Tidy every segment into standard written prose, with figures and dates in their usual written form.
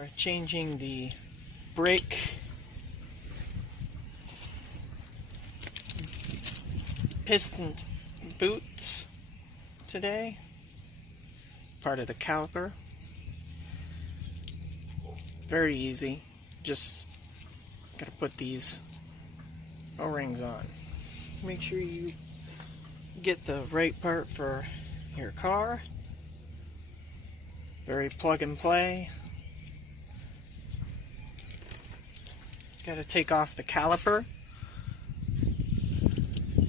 are changing the brake piston boots today, part of the caliper. Very easy, just gotta put these O-rings on. Make sure you get the right part for your car. Very plug and play. Gotta take off the caliper.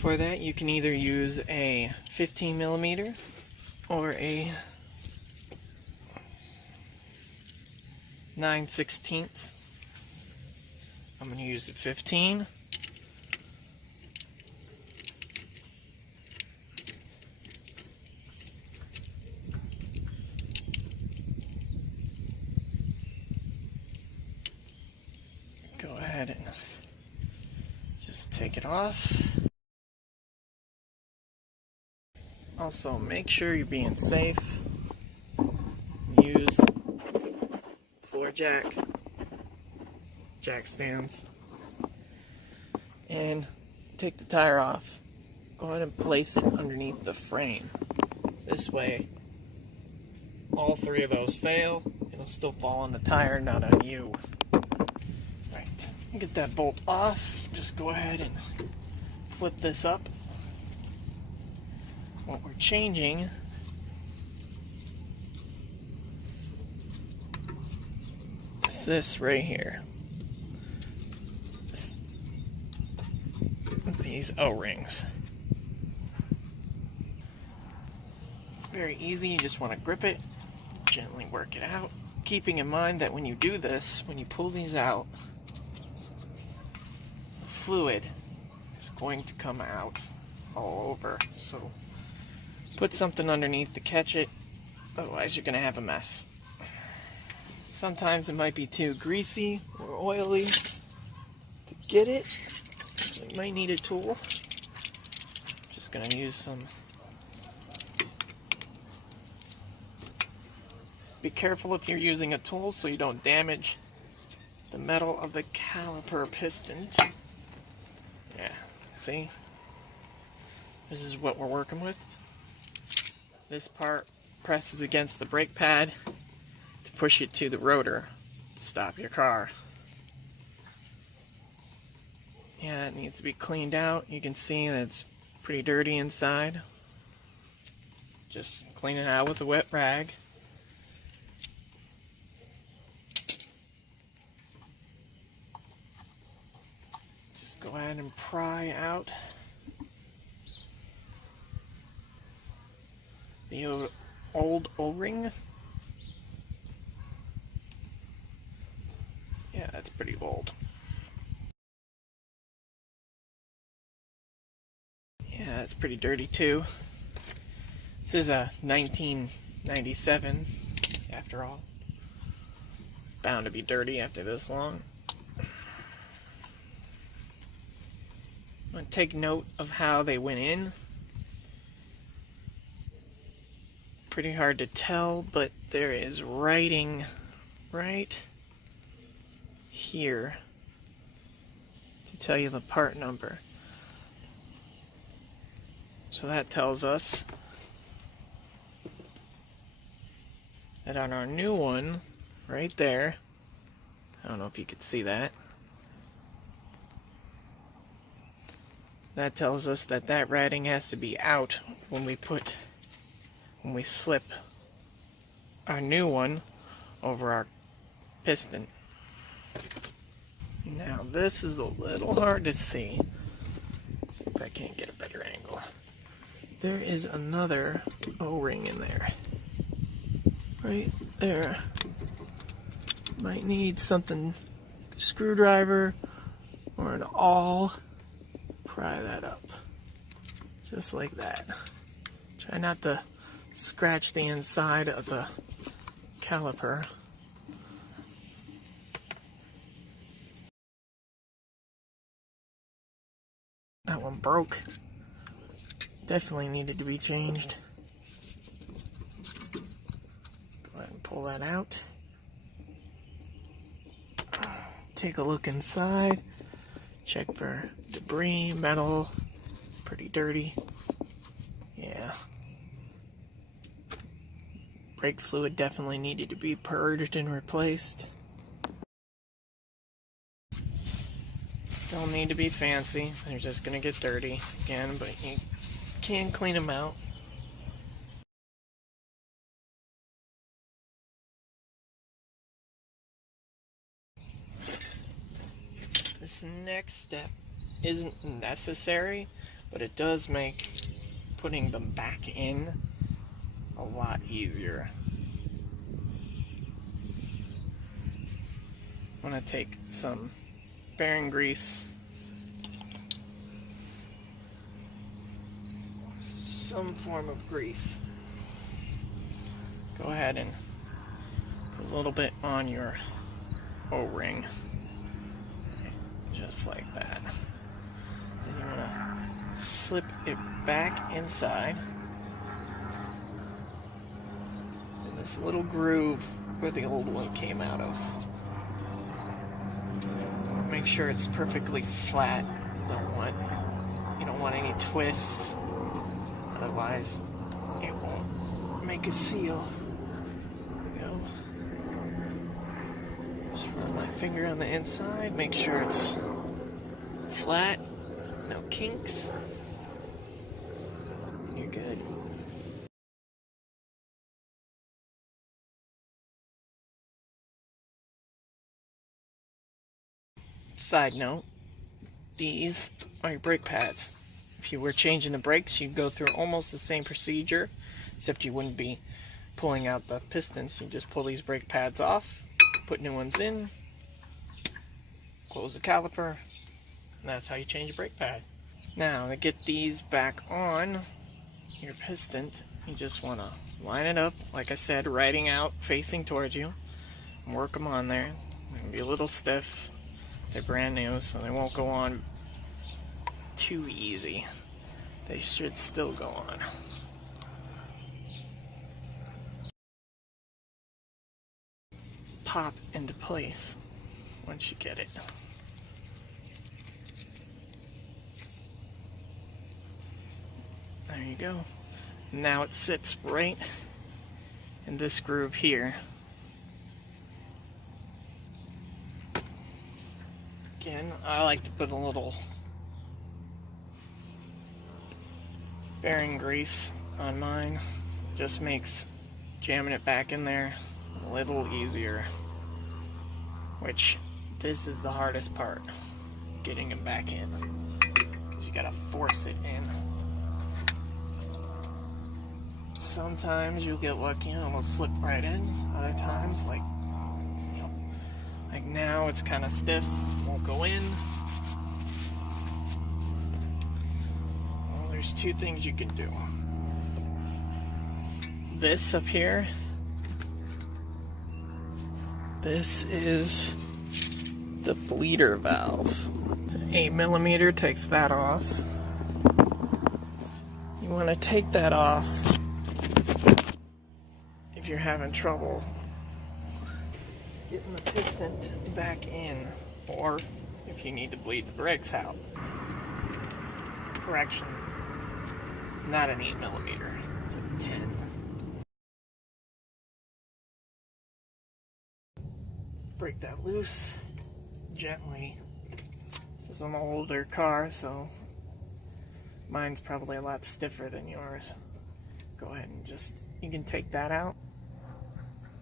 For that, you can either use a 15mm or a 9/16. I'm going to use the 15. Go ahead and just take it off. Also, make sure you're being safe. Use floor jack stands, and take the tire off. Go ahead and place it underneath the frame. This way, all three of those fail, it'll still fall on the tire, not on you. Right, get that bolt off. Just go ahead and flip this up. What we're changing is this right here. These O-rings. Very easy, you just want to grip it, gently work it out. Keeping in mind that when you do this, when you pull these out, fluid is going to come out all over. So put something underneath to catch it, otherwise you're going to have a mess. Sometimes it might be too greasy or oily to get it, so you might need a tool. Just going to use some. Be careful if you're using a tool so you don't damage the metal of the caliper piston. Yeah, see? This is what we're working with. This part presses against the brake pad to push it to the rotor to stop your car. Yeah, it needs to be cleaned out. You can see that it's pretty dirty inside. Just clean it out with a wet rag. Just go ahead and pry out the old O-ring. Yeah, that's pretty old. Yeah, it's pretty dirty too. This is a 1997, after all. Bound to be dirty after this long. I'm going to take note of how they went in. Pretty hard to tell, but there is writing right here to tell you the part number. So that tells us that on our new one, right there, I don't know if you could see that, that tells us that that writing has to be out when we slip our new one over our piston. Now this is a little hard to see. Let's see if I can't get a better angle. There is another O-ring in there. Right there. Might need something, screwdriver or an awl. Pry that up. Just like that. Try not to scratch the inside of the caliper. That one broke. Definitely needed to be changed. Let's go ahead and pull that out. take a look inside, check for debris, metal, pretty dirty. Yeah. Brake fluid definitely needed to be purged and replaced. Don't need to be fancy, they're just gonna get dirty again, but you can clean them out. This next step isn't necessary, but it does make putting them back in a lot easier. I'm going to take some bearing grease, some form of grease. Go ahead and put a little bit on your O-ring. Just like that. Then you want to slip it back inside in this little groove where the old one came out of. Make sure it's perfectly flat. You don't want any twists, otherwise it won't make a seal. There we go. Just run my finger on the inside, make sure it's flat, no kinks. You're good. Side note, these are your brake pads. If you were changing the brakes, you'd go through almost the same procedure, except you wouldn't be pulling out the pistons. You just pull these brake pads off, put new ones in, close the caliper, and that's how you change a brake pad. Now, to get these back on your piston, you just want to line it up, like I said, riding out, facing towards you, and work them on there. They're going to be a little stiff. They're brand new, so they won't go on too easy. They should still go on. Pop into place once you get it. There you go. Now it sits right in this groove here. Again, I like to put a little bearing grease on mine. Just makes jamming it back in there a little easier. Which, this is the hardest part, getting them back in. Because you gotta force it in. Sometimes you'll get lucky and it'll slip right in. Other times, like now, it's kind of stiff, won't go in. Well, there's two things you can do. This up here, this is the bleeder valve. The 8mm takes that off. You want to take that off if you're having trouble getting the piston back in, or if you need to bleed the brakes out. Correction, not an 8mm, it's a 10. Break that loose gently. This is an older car, so mine's probably a lot stiffer than yours. Go ahead and you can take that out.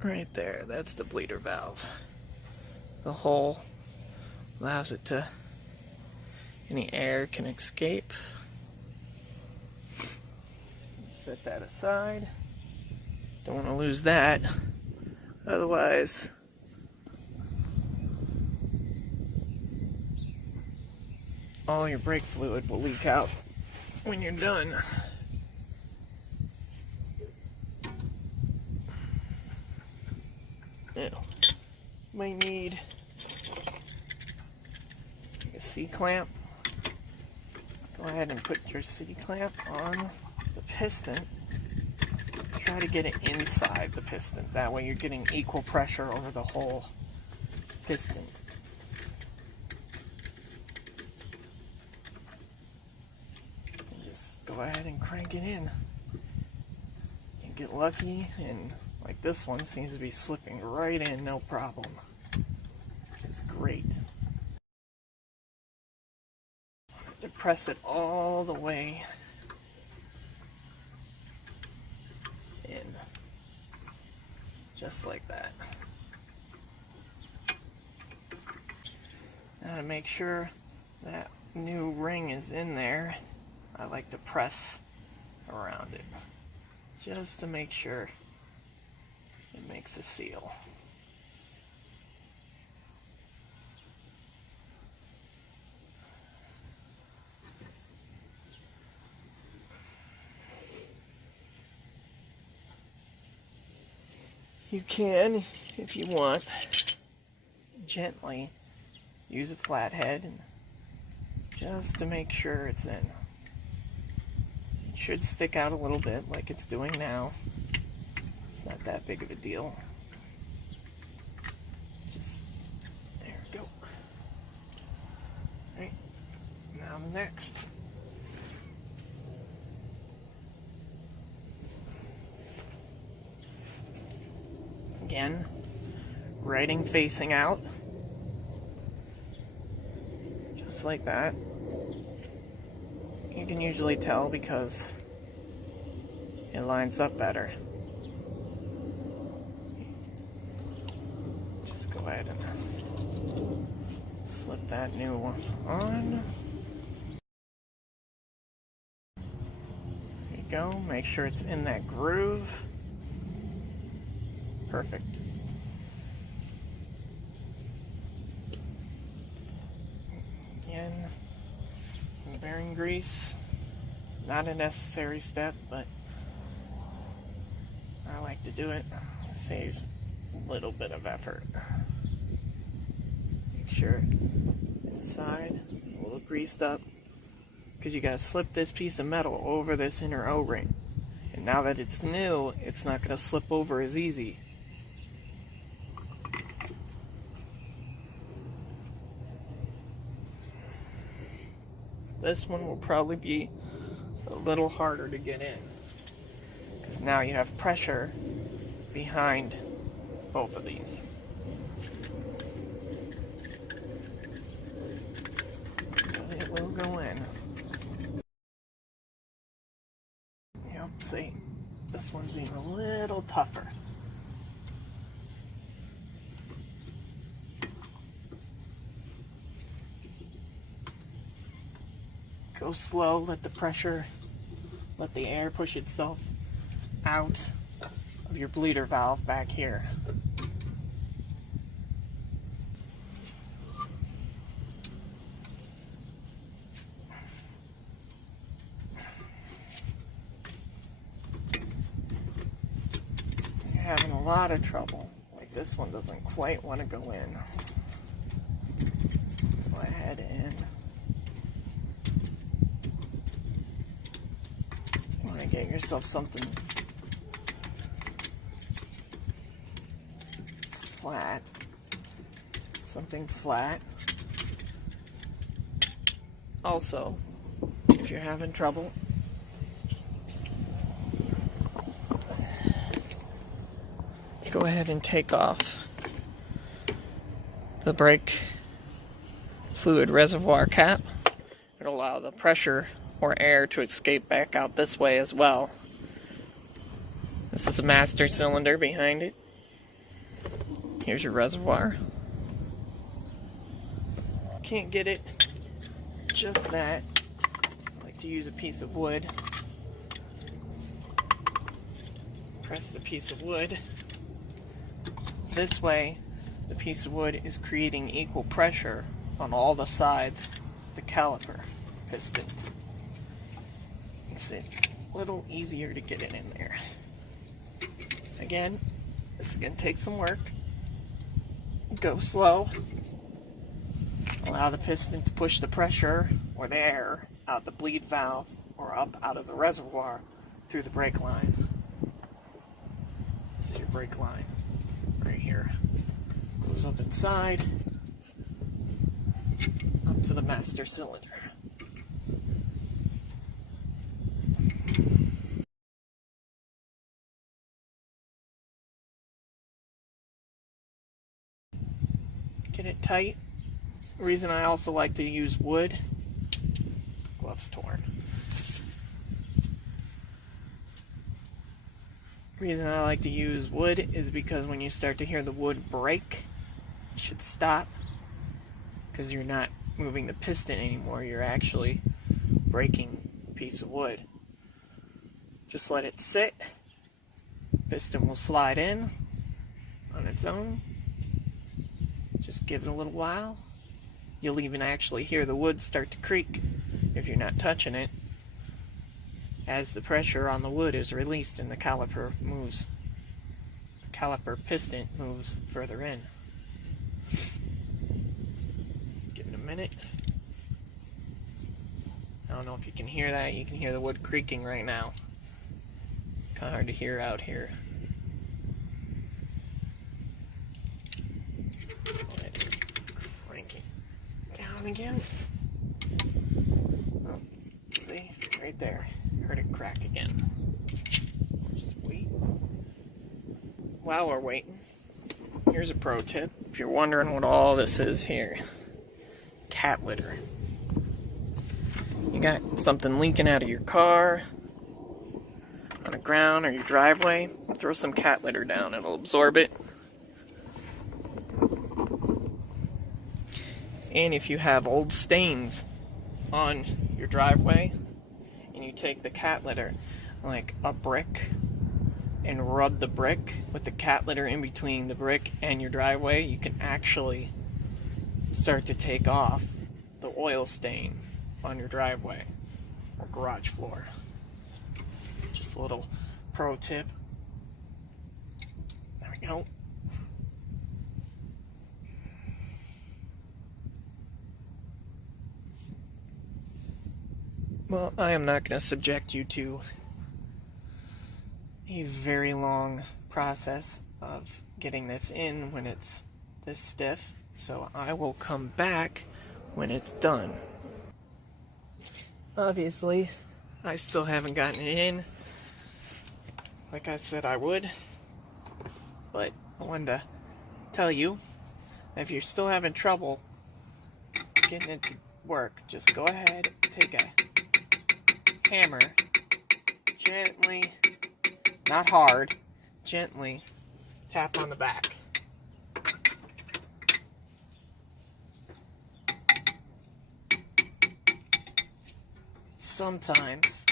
Right there, that's the bleeder valve. The hole allows it to, any air can escape. Set that aside. Don't want to lose that. Otherwise, all your brake fluid will leak out when you're done. Now, you might need a C-clamp. Go ahead and put your C-clamp on the piston. Try to get it inside the piston. That way you're getting equal pressure over the whole piston. go ahead and crank it in. You get lucky, and like this one seems to be slipping right in, no problem. Which is great. To press it all the way in, just like that. Now to make sure that new ring is in there, I like to press around it just to make sure it makes a seal. You can, if you want, gently use a flathead and just to make sure it's in. It should stick out a little bit like it's doing now. It's not that big of a deal. Just, there we go. Right, now the next. Again, writing facing out, just like that. You can usually tell because it lines up better. Just go ahead and slip that new one on. There you go, make sure it's in that groove. Perfect. Again, some bearing grease. Not a necessary step, but I like to do it. It saves a little bit of effort. Make sure inside a little greased up, because you gotta slip this piece of metal over this inner O-ring. And now that it's new, it's not gonna slip over as easy. This one will probably be a little harder to get in, because now you have pressure behind both of these. But it will go in. Yep, see, this one's being a little tougher. Go slow, let the air push itself out of your bleeder valve back here. You're having a lot of trouble. Like this one doesn't quite want to go in. Go ahead and get yourself something flat. Also, if you're having trouble, go ahead and take off the brake fluid reservoir cap. It'll allow the pressure or air to escape back out this way as well. This is a master cylinder behind it. Here's your reservoir. Can't get it just that. I like to use a piece of wood. Press the piece of wood. This way, the piece of wood is creating equal pressure on all the sides of the caliper piston. Makes it a little easier to get it in there. Again, this is going to take some work. Go slow. Allow the piston to push the pressure or the air out the bleed valve or up out of the reservoir through the brake line. This is your brake line right here. Goes up inside, up to the master cylinder. get it tight. The reason I also like to use wood, gloves torn. The reason I like to use wood is because when you start to hear the wood break, you should stop, because you're not moving the piston anymore, you're actually breaking a piece of wood. Just let it sit, piston will slide in on its own. Just give it a little while. You'll even actually hear the wood start to creak if you're not touching it, as the pressure on the wood is released and the caliper moves. The caliper piston moves further in. Give it a minute. I don't know if you can hear that. You can hear the wood creaking right now. Kind of hard to hear out here. Go ahead and crank it down again. Oh, see? Right there. Heard it crack again. Just wait. While we're waiting, here's a pro tip. If you're wondering what all this is here. Cat litter. You got something leaking out of your car, on the ground or your driveway, throw some cat litter down. It'll absorb it. And if you have old stains on your driveway and you take the cat litter, like a brick, and rub the brick with the cat litter in between the brick and your driveway, you can actually start to take off the oil stain on your driveway or garage floor. Just a little pro tip. There we go. Well, I am not going to subject you to a very long process of getting this in when it's this stiff, so I will come back when it's done. Obviously, I still haven't gotten it in like I said I would, but I wanted to tell you that if you're still having trouble getting it to work, just go ahead, take a hammer, gently, not hard, gently tap on the back. Sometimes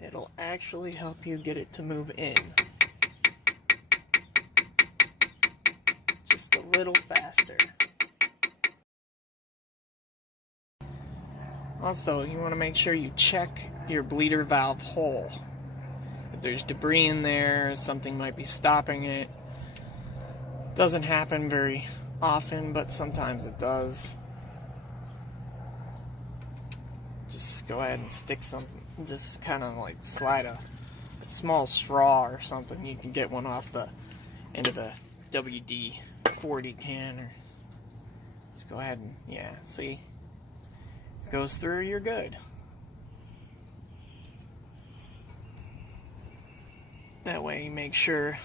it'll actually help you get it to move in just a little faster. Also, you want to make sure you check your bleeder valve hole. If there's debris in there, something might be stopping it. Doesn't happen very often, but sometimes it does. Just go ahead and stick something, just kind of like slide a small straw or something. You can get one off the end of a WD-40 can, or just go ahead and, yeah, see? It goes through, you're good. That way you make sure.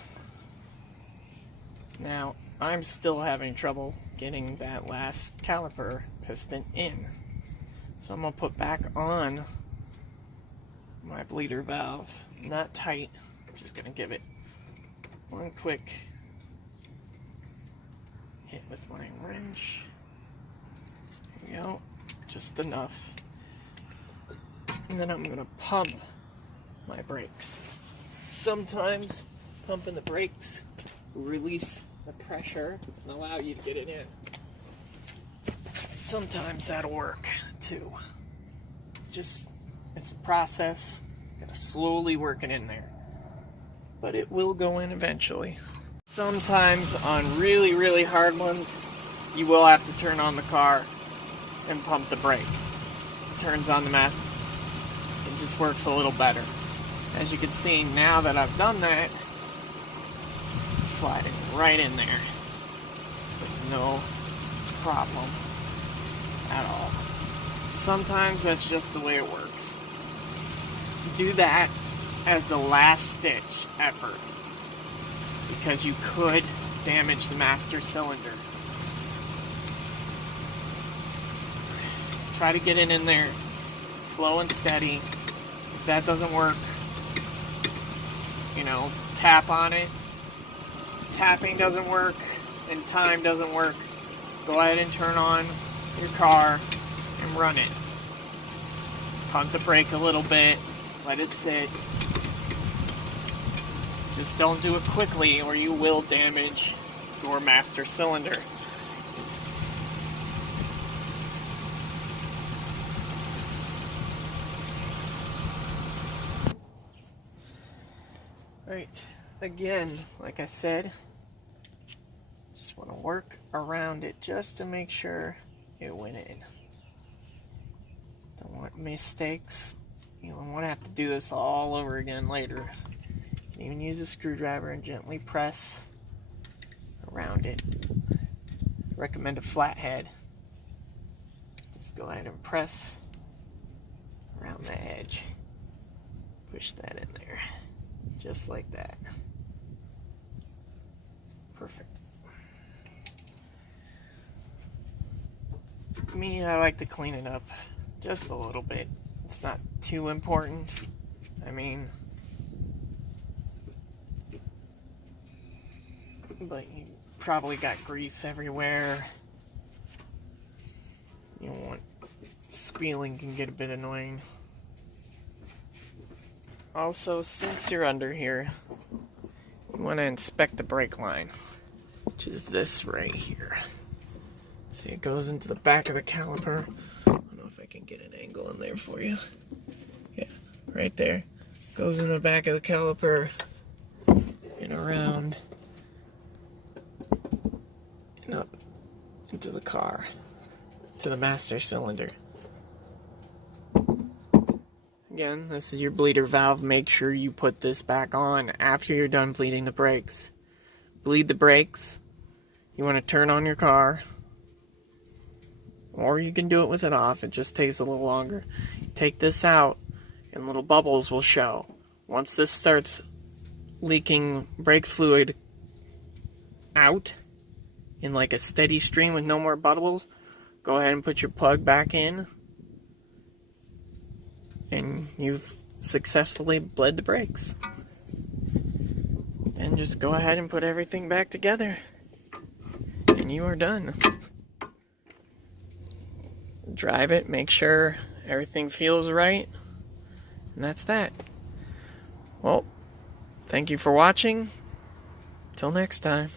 Now, I'm still having trouble getting that last caliper piston in. So I'm going to put back on my bleeder valve. Not tight. I'm just going to give it one quick hit with my wrench. There we go. Just enough. And then I'm going to pump my brakes. Sometimes pumping the brakes will release the pressure and allow you to get it in. Sometimes that'll work too. Just, it's a process. Gotta slowly work it in there. But it will go in eventually. Sometimes on really, really hard ones, you will have to turn on the car and pump the brake. It turns on the mess. It just works a little better. As you can see, now that I've done that, it's sliding right in there with no problem at all. Sometimes that's just the way it works. Do that as the last stitch effort, because you could damage the master cylinder. Try to get it in there slow and steady. If that doesn't work, tap on it. If tapping doesn't work and time doesn't work, go ahead and turn on your car and run it. Pump the brake a little bit, let it sit. Just don't do it quickly or you will damage your master cylinder. Right, again, like I said, just want to work around it just to make sure it went in. Don't want mistakes. You don't want to have to do this all over again later. You can even use a screwdriver and gently press around it. Recommend a flathead. Just go ahead and press around the edge. Push that in there. Just like that. Perfect. Me, I like to clean it up just a little bit. It's not too important. I mean, but you probably got grease everywhere. You don't want squealing, can get a bit annoying. Also, since you're under here, you want to inspect the brake line, which is this right here. See, it goes into the back of the caliper. I don't know if I can get an angle in there for you. Yeah, right there. Goes in the back of the caliper and around and up into the car, to the master cylinder. Again, this is your bleeder valve. Make sure you put this back on after you're done bleeding the brakes. Bleed the brakes. You want to turn on your car. Or you can do it with it off. It just takes a little longer. Take this out and little bubbles will show. Once this starts leaking brake fluid out in like a steady stream with no more bubbles, go ahead and put your plug back in. And you've successfully bled the brakes. Then just go ahead and put everything back together. And you are done. Drive it, make sure everything feels right. And that's that. Well, thank you for watching. Till next time.